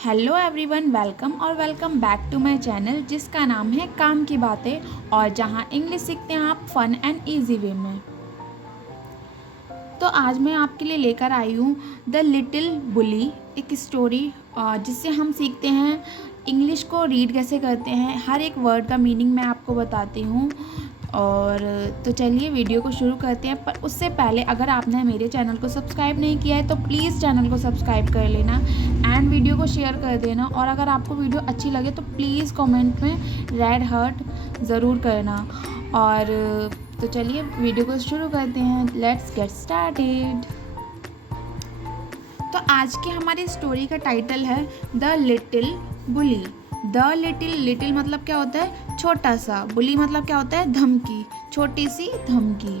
Hello everyone, welcome और welcome back to my channel जिसका नाम है काम की बातें और जहां इंग्लिश सीखते हैं आप फन एंड इजी वे में। तो आज मैं आपके लिए लेकर आई हूँ द लिटिल बुली, एक स्टोरी जिससे हम सीखते हैं इंग्लिश को रीड कैसे करते हैं। हर एक वर्ड का मीनिंग मैं आपको बताती हूँ। और तो चलिए वीडियो को शुरू करते हैं। पर उससे पहले अगर आपने मेरे चैनल को सब्सक्राइब नहीं किया है तो प्लीज़ चैनल को सब्सक्राइब कर लेना एंड वीडियो को शेयर कर देना। और अगर आपको वीडियो अच्छी लगे तो प्लीज़ कमेंट में रेड हार्ट ज़रूर करना। और तो चलिए वीडियो को शुरू करते हैं। Let's get started. तो आज की हमारी स्टोरी का टाइटल है the little bully. The little मतलब क्या होता है? छोटा सा। बुली मतलब क्या होता है? धमकी, छोटी सी धमकी।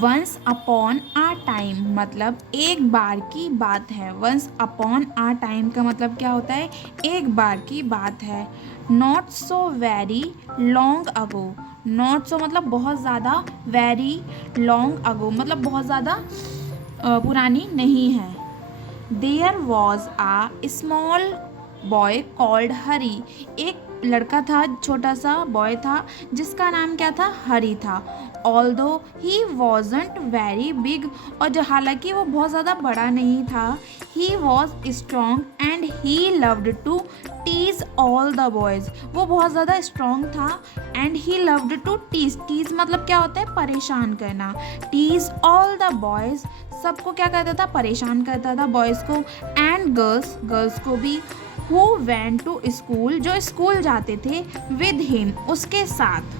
वंस अपॉन आ टाइम मतलब एक बार की बात है। वंस अपॉन आ टाइम का मतलब क्या होता है? एक बार की बात है। Not so very long ago. Not so मतलब बहुत ज़्यादा, वेरी लॉन्ग अगो मतलब बहुत ज़्यादा पुरानी नहीं है। There was a small boy called Harry. एक लड़का था, छोटा सा बॉय था जिसका नाम क्या था? हरी था। Although he wasn't very big और जो हालांकि वो बहुत ज़्यादा बड़ा नहीं था। He was strong and he loved to tease all the boys. वो बहुत ज़्यादा स्ट्रॉन्ग था and he loved to tease. Tease मतलब क्या होता है? परेशान करना। टीज ऑल द बॉयज़ सबको क्या करता था? परेशान करता था, बॉयज़ को एंड गर्ल्स को भी। हु वेंट टू स्कूल जो स्कूल जाते थे, विद हिम उसके साथ।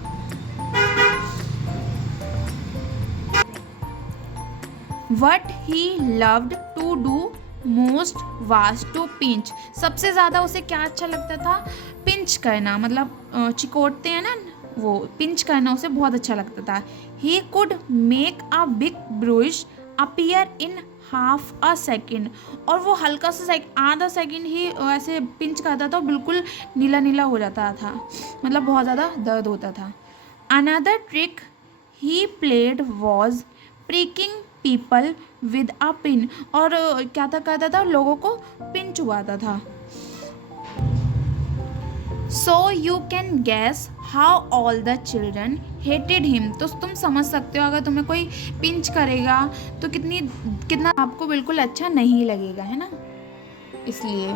What he loved to do most was to pinch. सबसे ज़्यादा उसे क्या अच्छा लगता था? पिंच करना, मतलब चिकोटते हैं ना, वो पिंच करना उसे बहुत अच्छा लगता था। He could make a big bruise appear in half a second. और वो हल्का सा आधा सेकेंड ही ऐसे पिंच करता था, बिल्कुल नीला नीला हो जाता था, मतलब बहुत ज़्यादा दर्द होता था। Another trick he played was pricking people with a pin. और क्या था करता था? लोगों को पिन चुबाता था। So you can gas how all the children hated him. तो तुम समझ सकते हो अगर तुम्हें कोई पिंच करेगा तो कितना आपको बिल्कुल अच्छा नहीं लगेगा, है ना? इसलिए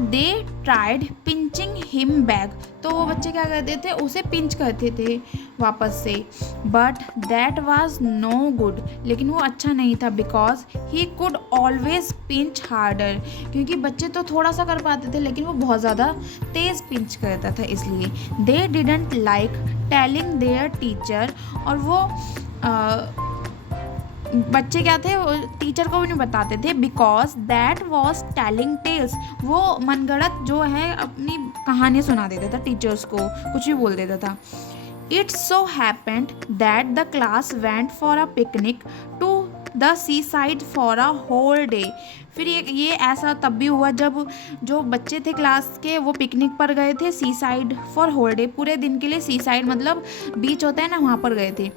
they tried pinching him back. तो वो बच्चे क्या करते थे? उसे पिंच करते थे वापस से। But that was no good. लेकिन वो अच्छा नहीं था। Because he could always pinch harder. क्योंकि बच्चे तो थोड़ा सा कर पाते थे लेकिन वो बहुत ज़्यादा तेज़ पिंच करता था, इसलिए। They didn't like telling there teacher. और वो बच्चे क्या थे? वो टीचर को भी नहीं बताते थे। Because that was telling tales. वो मनगढ़ंत जो है अपनी कहानी सुना देता था टीचर्स को, कुछ भी बोल देता था। It so happened that the class went for a picnic to the seaside for a whole day. फिर ये ऐसा तब भी हुआ जब जो बच्चे थे क्लास के वो पिकनिक पर गए थे सी साइड फॉर होल डे, पूरे दिन के लिए। सी साइड मतलब बीच होता है ना, वहाँ पर गए थे।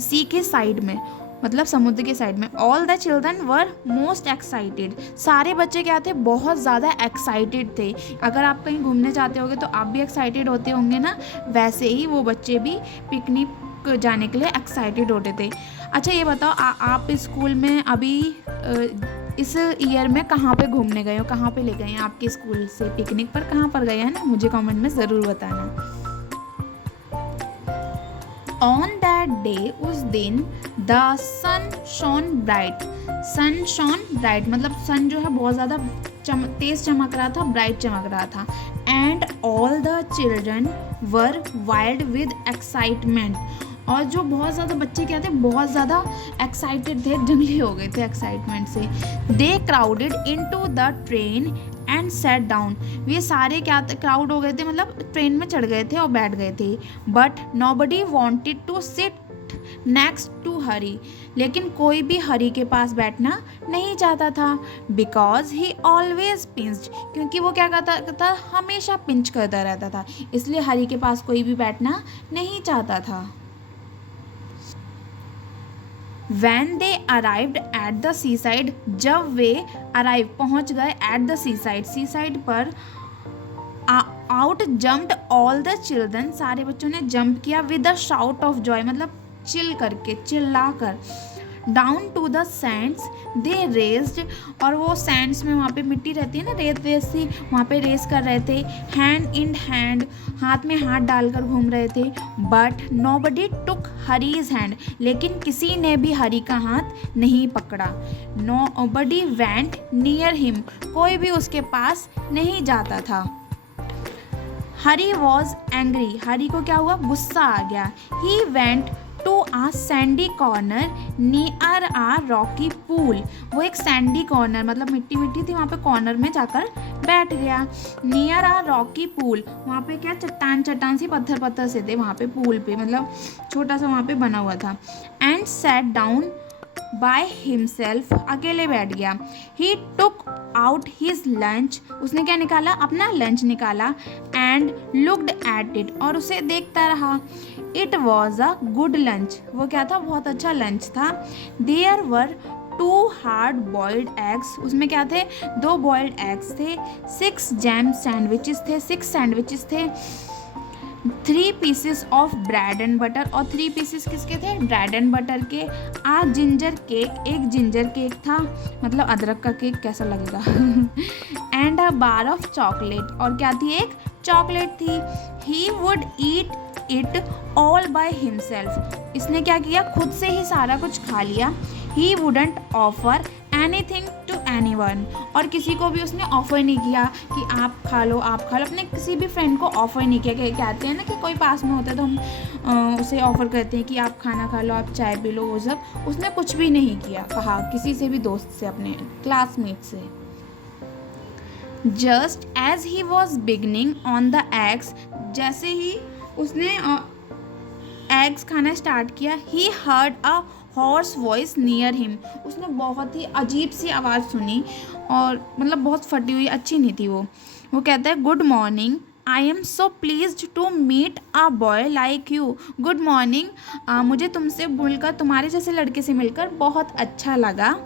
सी के साइड में मतलब समुद्र के साइड में। All the children were most excited. सारे बच्चे क्या थे? बहुत ज़्यादा एक्साइटेड थे। अगर आप कहीं घूमने जाते होंगे तो आप भी एक्साइटेड होते होंगे ना, वैसे ही वो बच्चे भी पिकनिक जाने के लिए एक्साइटेड होते थे। अच्छा ये बताओ, आप स्कूल में अभी इस ईयर में कहाँ पे घूमने गए हो? कहाँ पे ले गए हैं आपके स्कूल से पिकनिक पर? कहाँ पर गए हैं ना, मुझे कमेंट में ज़रूर बताना। ऑन दैट डे उस दिन the sun shone bright. Sun shone bright मतलब सन जो है बहुत ज़्यादा तेज़ चमक रहा था, ब्राइट चमक रहा था। And all the children were wild with excitement. और जो बहुत ज़्यादा बच्चे क्या थे? बहुत ज़्यादा एक्साइटेड थे, जंगली हो गए थे एक्साइटमेंट से। They crowded into the train and set down. ये सारे क्या क्राउड हो गए थे, मतलब ट्रेन में चढ़ गए थे और बैठ गए थे। But nobody wanted to sit next to Harry. लेकिन कोई भी हरी के पास बैठना नहीं चाहता था। Because he always pinched. क्योंकि वो क्या करता था? हमेशा पिंच करता रहता था, इसलिए हरी के पास कोई भी बैठना नहीं चाहता था। When they arrived at the seaside, जब वे अराइव पहुँच गए एट द सी साइड पर, out jumped all the children, सारे बच्चों ने जंप किया, with a shout of joy, मतलब चिल्ला कर, down to the sands they raced, और वो सैंड्स में वहाँ पे मिट्टी रहती है ना, रेत सी, वहाँ पे रेस कर रहे थे, हैंड इन हैंड, हाथ में हाथ डालकर घूम रहे थे, but nobody took Harry's hand, लेकिन किसी ने भी हरी का हाथ नहीं पकड़ा, नोबडी वेंट नियर हिम, कोई भी उसके पास नहीं जाता था। हरी वॉज एंग्री, हरी को क्या हुआ, गुस्सा आ गया, he went to a sandy corner near a rocky pool, वो एक सैंडी कॉर्नर, मतलब मिट्टी थी, वहाँ पे कॉर्नर में जाकर बैठ गया, नियर आ रॉकी पूल, वहाँ पे क्या चट्टान सी, पत्थर से थे वहाँ पे, पूल पे, मतलब छोटा सा वहाँ पे बना हुआ था, and sat down by himself, अकेले बैठ गया, ही टुक आउट हिज लंच, उसने क्या निकाला, अपना लंच निकाला, एंड लुक्ड एट इट, और उसे देखता रहा, it was a good lunch, वो क्या था, बहुत अच्छा लंच था, there were 2 hard boiled eggs, उसमें क्या थे, 2 बॉइल्ड एग्स थे, 6 जैम सैंडविचेस थे, 6 सैंडविचेस थे, 3 pieces of bread and butter, और 3 पीसेस किसके थे, ब्रेड एंड बटर के, आ जिंजर केक, एक जिंजर केक था, मतलब अदरक का केक, कैसा लगेगा, and a bar of chocolate, और क्या थी, एक चॉकलेट थी, he would eat it all by himself, इसने क्या किया, खुद से ही सारा कुछ खा लिया, he wouldn't offer anything to anyone, और किसी को भी उसने ऑफ़र नहीं किया कि आप खा लो, अपने किसी भी फ्रेंड को ऑफ़र नहीं किया, कि कहते हैं ना कि कोई पास में होता है तो हम उसे ऑफ़र करते हैं कि आप खाना खा लो, आप चाय पी लो, वो सब उसने कुछ भी नहीं किया, कहा किसी से भी, दोस्त से, अपने क्लासमेट से। Just as he was beginning on the eggs, जैसे ही उसने एग्स खाना स्टार्ट किया, he heard a hoarse voice near him, उसने बहुत ही अजीब सी आवाज़ सुनी, और मतलब बहुत फटी हुई, अच्छी नहीं थी वो कहता है, good morning, I am so pleased to meet a boy like you, good morning, मुझे तुमसे मिलकर, तुम्हारे जैसे लड़के से मिलकर बहुत अच्छा लगा,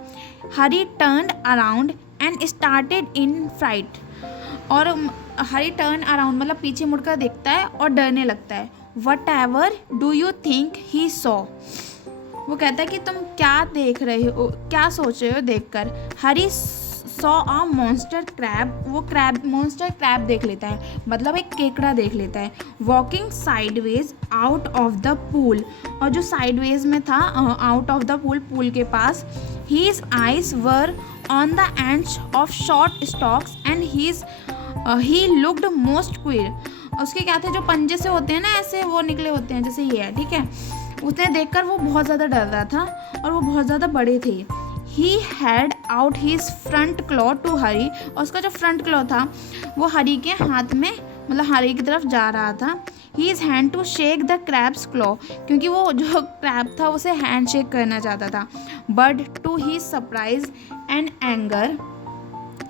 Harry turn around and started in fright, और हरी टर्न अराउंड मतलब पीछे मुड़कर देखता है और डरने लगता है, what ever do you think he saw, वो कहता है कि तुम क्या देख रहे हो, क्या सोच रहे हो देखकर, हरी सॉ अ मॉन्स्टर क्रैब, वो मॉन्स्टर क्रैब देख लेता है, मतलब एक केकड़ा देख लेता है, walking sideways out of the pool, और जो साइडवेज में था, आउट ऑफ द पूल के पास, his eyes were on the ends of short stalks and he looked most queer, उसके क्या थे, जो पंजे से होते हैं ना, ऐसे वो निकले होते हैं, जैसे ये है, ठीक है, उसे देखकर वो बहुत ज़्यादा डर रहा था, और वो बहुत ज़्यादा बड़े थे, he had out his front claw to Harry, और उसका जो फ्रंट क्लॉ था वो हरी के हाथ में, मतलब हरी की तरफ जा रहा था, his hand to shake the crab's claw, क्योंकि वो जो क्रैब था उसे हैंड शेक करना चाहता था, but to his surprise and anger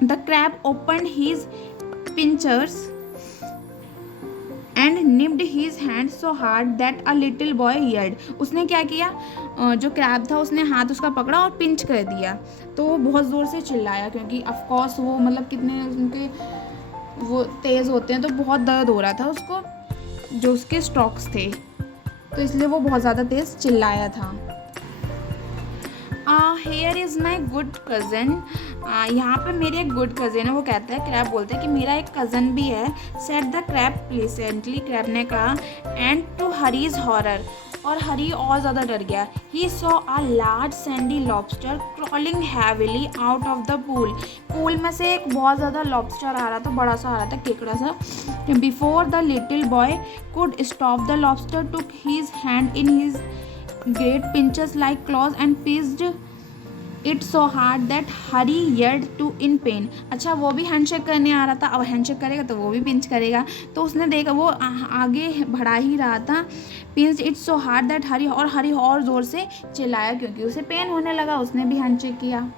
the crab open his pinchers and nipped his hand so hard that a little boy heard, उसने क्या किया, जो क्रैब था उसने हाथ उसका पकड़ा और पिंच कर दिया, तो वो बहुत ज़ोर से चिल्लाया, क्योंकि ऑफकोर्स वो मतलब कितने उनके वो तेज़ होते हैं, तो बहुत दर्द हो रहा था उसको, जो उसके स्ट्रोक्स थे, तो इसलिए वो बहुत ज़्यादा तेज़ चिल्लाया था। Here is my good cousin, यहाँ पे मेरी एक गुड कज़न है, वो कहता है, क्रैब बोलते हैं कि मेरा एक कज़न भी है, सेट द क्रैब प्लीसेंटली, क्रैब ने कहा, एंड टू हरीज हॉरर, और हरी और ज़्यादा डर गया, he saw a large Sandy lobster crawling heavily out of the pool में से एक बहुत ज़्यादा लॉबस्टर आ रहा था, बड़ा सा आ रहा था, केकड़ा सा, before the little boy could stop the lobster took his hand in his great pinches like claws and pinched it so hard that Hari yelled to in pain। अच्छा, वो भी हैंडशेक करने आ रहा था, अब हैंडशेक करेगा तो वो भी पिंच करेगा, तो उसने देखा वो आगे बढ़ा ही रहा था, pinched it so hard that हरी और ज़ोर से चिल्लाया, क्योंकि उसे पेन होने लगा, उसने भी हैंडशेक किया।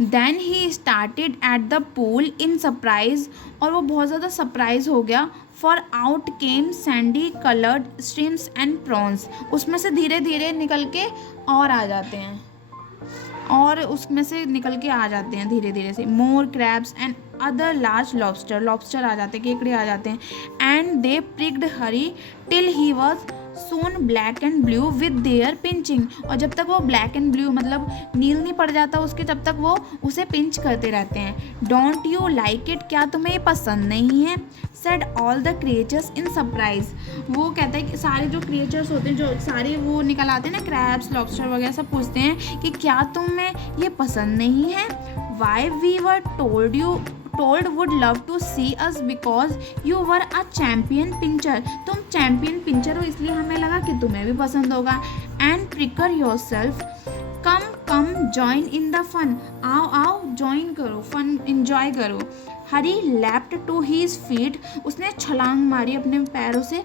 Then he started at the pool in surprise, और वो बहुत ज़्यादा सरप्राइज हो गया for out came sandy coloured streams and prawns. उसमें से धीरे धीरे निकल के और आ जाते हैं, और उसमें से निकल के आ जाते हैं धीरे धीरे से more crabs and other large lobster आ जाते हैं, केकड़े आ जाते हैं। And they pricked Harry till he was soon black and blue with their pinching. और जब तक वो ब्लैक एंड ब्लू मतलब नील नहीं पड़ जाता उसके, तब तक वो उसे पिंच करते रहते हैं। डोंट यू लाइक इट, क्या तुम्हें ये पसंद नहीं है? Said all the creatures in surprise. वो कहते हैं कि सारे जो क्रिएचर्स होते हैं, जो सारे वो निकल आते हैं ना, क्रैब्स लॉबस्टर वगैरह, सब पूछते हैं कि क्या तुम्हें ये पसंद नहीं है? Why we were told would love to see us because you were a champion pincher। तुम चैम्पियन पिंचर हो इसलिए हमें लगा कि तुम्हें भी पसंद होगा। and pricker yourself, come join in the fun। आओ ज्वाइन करो, फन इंजॉय करो। हरी leapt to his feet, उसने छलांग मारी अपने पैरों से।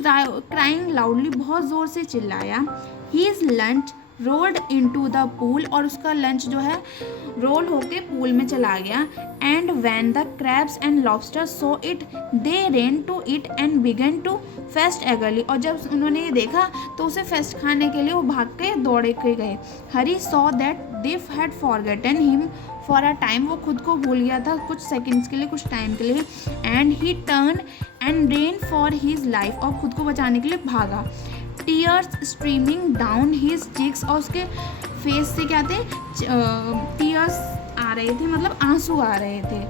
crying loudly, बहुत ज़ोर से चिल्लाया। his lunch rolled into the pool, और उसका लंच जो है रोल होके पूल में चला गया। And when the crabs and lobster saw it they ran to it and began to feast eagerly. और जब उन्होंने ये देखा तो उसे फेस्ट खाने के लिए वो भाग के दौड़े के गए। Harry saw that they had forgotten him for a time, वो खुद को भूल गया था कुछ सेकेंड्स के लिए, कुछ टाइम के लिए। And he turn and ran for his life, और खुद को बचाने के लिए भागा। Tears streaming down his cheeks, और उसके फेस से क्या थे, टीयर्स आ रहे थे, मतलब आंसू आ रहे थे।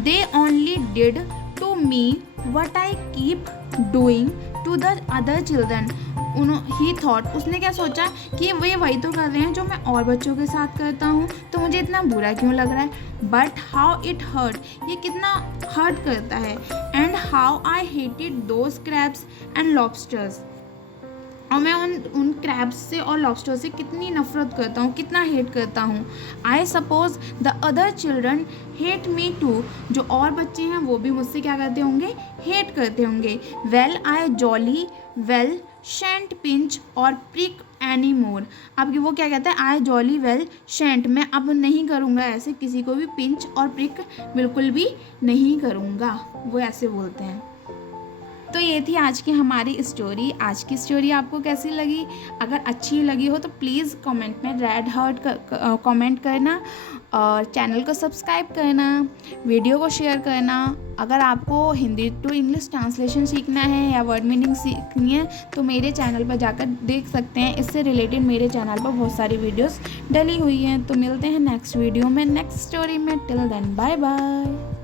They only did to me what I keep doing to the other children. He thought, उसने क्या सोचा कि वे वही तो कर रहे हैं जो मैं और बच्चों के साथ करता हूँ, तो मुझे इतना बुरा क्यों लग रहा है। बट हाउ इट हर्ट, ये कितना हर्ट करता है। And how I hated those crabs and lobsters, और मैं उन क्रैब्स से और लॉबस्टर से कितनी नफरत करता हूँ, कितना हेट करता हूँ। I suppose the other children hate me too, जो और बच्चे हैं वो भी मुझसे क्या करते होंगे, हेट करते होंगे। Well I jolly well shunt pinch और प्रिक एनी मोर। अब वो क्या कहता है, आई जॉली वेल शेंट, मैं अब नहीं करूँगा ऐसे किसी को भी पिंच और प्रिक बिल्कुल भी नहीं करूँगा, वो ऐसे बोलते हैं। तो ये थी आज की हमारी स्टोरी। आज की स्टोरी आपको कैसी लगी? अगर अच्छी लगी हो तो प्लीज़ कमेंट में रेड हार्ट कमेंट करना, और चैनल को सब्सक्राइब करना, वीडियो को शेयर करना। अगर आपको हिंदी टू इंग्लिश ट्रांसलेशन सीखना है या वर्ड मीनिंग सीखनी है तो मेरे चैनल पर जाकर देख सकते हैं। इससे रिलेटेड मेरे चैनल पर बहुत सारी वीडियोस डली हुई हैं। तो मिलते हैं नेक्स्ट वीडियो में, नेक्स्ट स्टोरी में। Till then bye bye.